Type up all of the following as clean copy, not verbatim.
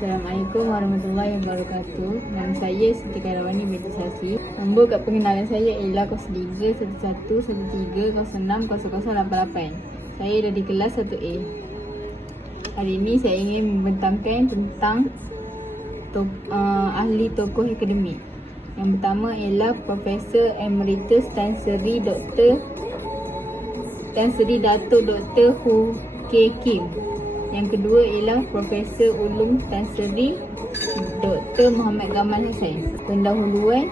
Assalamualaikum warahmatullahi wabarakatuh. Nama saya Siti Kairawani binti Sasi. Nombor kad pengenalan saya ialah 031113060088. Saya dari kelas 1A. Hari ini saya ingin membentangkan tentang ahli tokoh akademik. Yang pertama ialah Profesor Emeritus Tan Sri Datuk Dr. Hu K. Kim. Yang kedua ialah Profesor Ulum Tan Sri Dr. Muhammad Gamal Hassan. Pendahuluan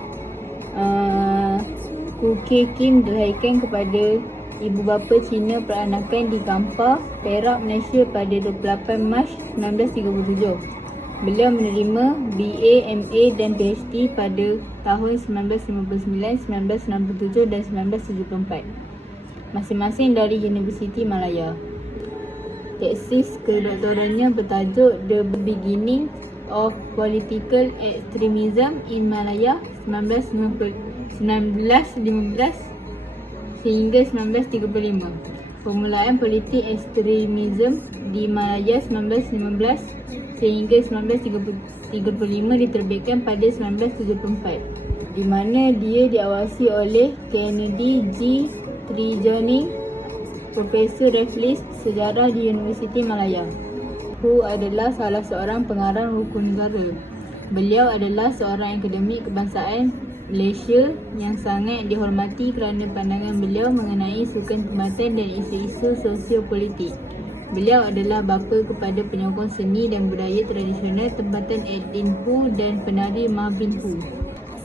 Hu K. Kim dilahirkan kepada ibu bapa Cina peranakan di Kampar, Perak, Malaysia pada 28 Mac 1937. Beliau menerima BA, MA dan PhD pada tahun 1959, 1967 dan 1974. Masing-masing dari Universiti Malaya. Tesis kedoktorannya bertajuk The Beginning of Political Extremism in Malaya 1915 sehingga 1935. Permulaan politik ekstremisme di Malaya 1915 sehingga 1935 diterbitkan pada 1974, di mana dia diawasi oleh Kennedy G. Trijoning, Profesor Raffles Sejarah di Universiti Malaya. Hu adalah salah seorang pengarang rukun negara. Beliau adalah seorang akademik kebangsaan Malaysia yang sangat dihormati kerana pandangan beliau mengenai sukan tempatan dan isu-isu sosiopolitik. Beliau adalah bapa kepada penyokong seni dan budaya tradisional tempatan Edin Hu dan penari Ma Bin Hu.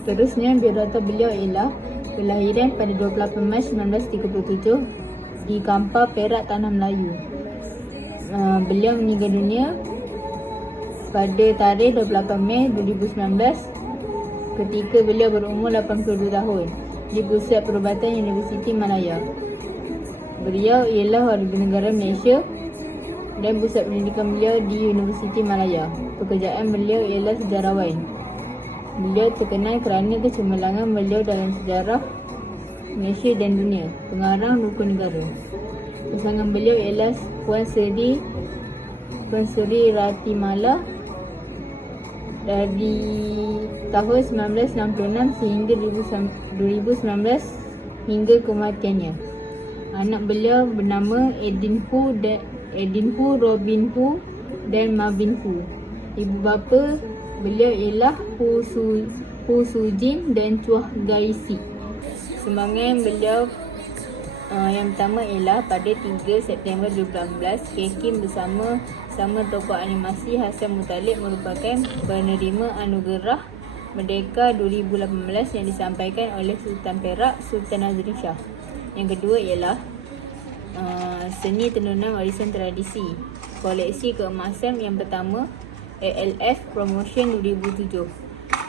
Seterusnya, biodata beliau ialah kelahiran pada 28 Mac 1937 di Kampar, Perak, Tanah Melayu. Beliau meninggal dunia pada tarikh 28 Mei 2019 ketika beliau berumur 82 tahun di Pusat Perubatan Universiti Malaya. Beliau ialah warga negara Malaysia dan pusat pendidikan beliau di Universiti Malaya. Pekerjaan beliau ialah sejarawan. Beliau terkenal kerana kecemerlangan beliau dalam sejarah Malaysia dan dunia. Pengarang rukun negara. Pasangan beliau ialah Puan Sri Ratimala dari tahun 1966 sehingga 2019 hingga kematiannya. Anak beliau bernama Edin Hu, Robin Hu dan Ma Bin Hu. Ibu bapa beliau ialah Hu Sujin dan Chuah Gai Si. Sumbangan beliau yang pertama ialah pada 3 September 2018, K. Kim bersama tokoh animasi Hassan Muttalib merupakan penerima Anugerah Merdeka 2018 yang disampaikan oleh Sultan Perak, Sultan Nazrin Shah. Yang kedua ialah seni tenunan warisan tradisi, koleksi keemasan yang pertama ALF Promotion 2007,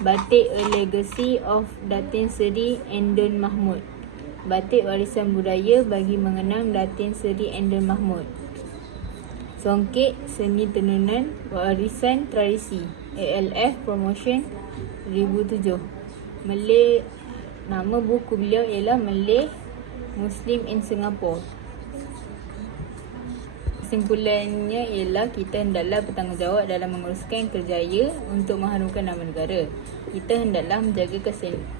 Batik A Legacy of Datin Seri Endon Mahmud, batik warisan budaya bagi mengenang Datin Seri Endon Mahmud. Songket seni tenunan warisan tradisi ALF Promotion 2007. Malay, nama buku beliau ialah Malay Muslim in Singapore. Kesimpulannya ialah kita hendaklah bertanggungjawab dalam menguruskan kerjaya untuk mengharumkan nama negara. Kita hendaklah menjaga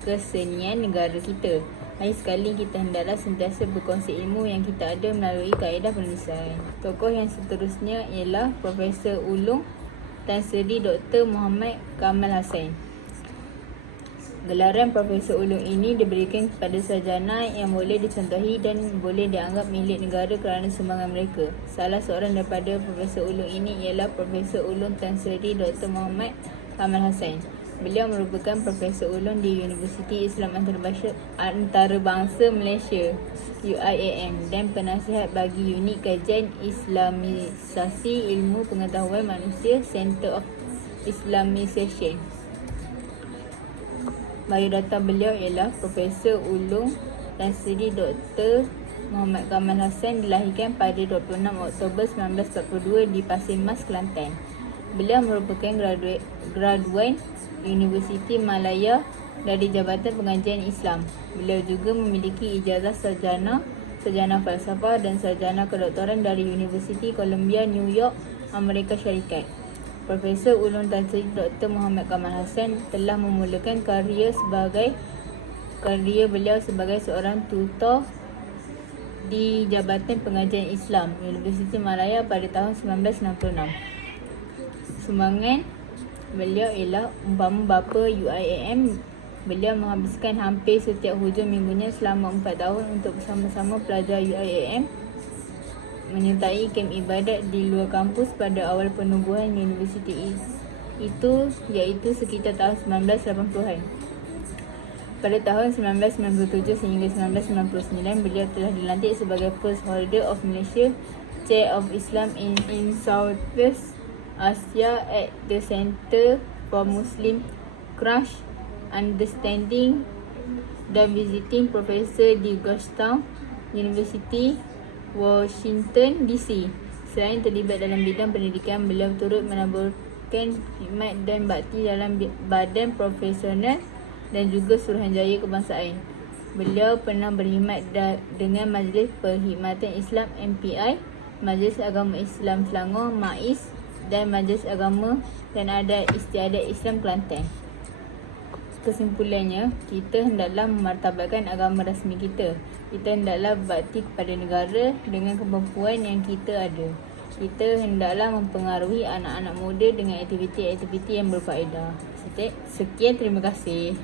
kesenian negara kita. Hari sekali kita hendaklah sentiasa berkongsi ilmu yang kita ada melalui kaedah penulisan. Tokoh yang seterusnya ialah Profesor Ulum Tan Sri Dr. Muhammad Gamal Hassan. Gelaran Profesor Ulum ini diberikan kepada sarjana yang boleh dicontohi dan boleh dianggap milik negara kerana sumbangan mereka. Salah seorang daripada Profesor Ulum ini ialah Profesor Ulum Tan Sri Dr. Muhammad Gamal Hassan. Beliau merupakan Profesor Ulum di Universiti Islam Antarabangsa Malaysia UIAM dan penasihat bagi Unit Kajian Islamisasi Ilmu Pengetahuan Manusia Center of Islamization. Biodata beliau ialah Profesor Ulum Tan Sri Dr. Muhammad Gamal Hassan dilahirkan pada 26 Oktober 1942 di Pasir Mas, Kelantan. Beliau merupakan graduan Universiti Malaya dari Jabatan Pengajian Islam. Beliau juga memiliki ijazah sarjana falsafah dan sarjana kedoktoran dari Universiti Columbia, New York, Amerika Syarikat. Profesor Ulum Tan Sri Dr. Muhammad Kamal Hassan telah memulakan karya beliau sebagai seorang tutor di Jabatan Pengajian Islam Universiti Malaya pada tahun 1966. Sumbangan beliau ialah umpama bapa UIAM. Beliau menghabiskan hampir setiap hujung minggunya selama 4 tahun untuk bersama-sama pelajar UIAM menyertai kem ibadat di luar kampus pada awal penubuhan universiti itu, iaitu sekitar tahun 1980-an. Pada tahun 1997 sehingga 1999, beliau telah dilantik sebagai First Holder of Malaysia Chair of Islam in Southeast Asia at the Center for Muslim Crush Understanding dan Visiting Professor di Georgetown University, Washington DC. Selain terlibat dalam bidang pendidikan, beliau turut menaburkan khidmat dan bakti dalam badan profesional dan juga Suruhanjaya Kebangsaan. Beliau pernah berkhidmat dengan Majlis Perkhidmatan Islam MPI, Majlis Agama Islam Selangor MAIS dan Majlis Agama dan Adat Istiadat Islam Kelantan. Kesimpulannya, kita hendaklah memartabatkan agama rasmi kita. Kita hendaklah berbakti kepada negara dengan kemampuan yang kita ada. Kita hendaklah mempengaruhi anak-anak muda dengan aktiviti-aktiviti yang berfaedah. Sekian, terima kasih.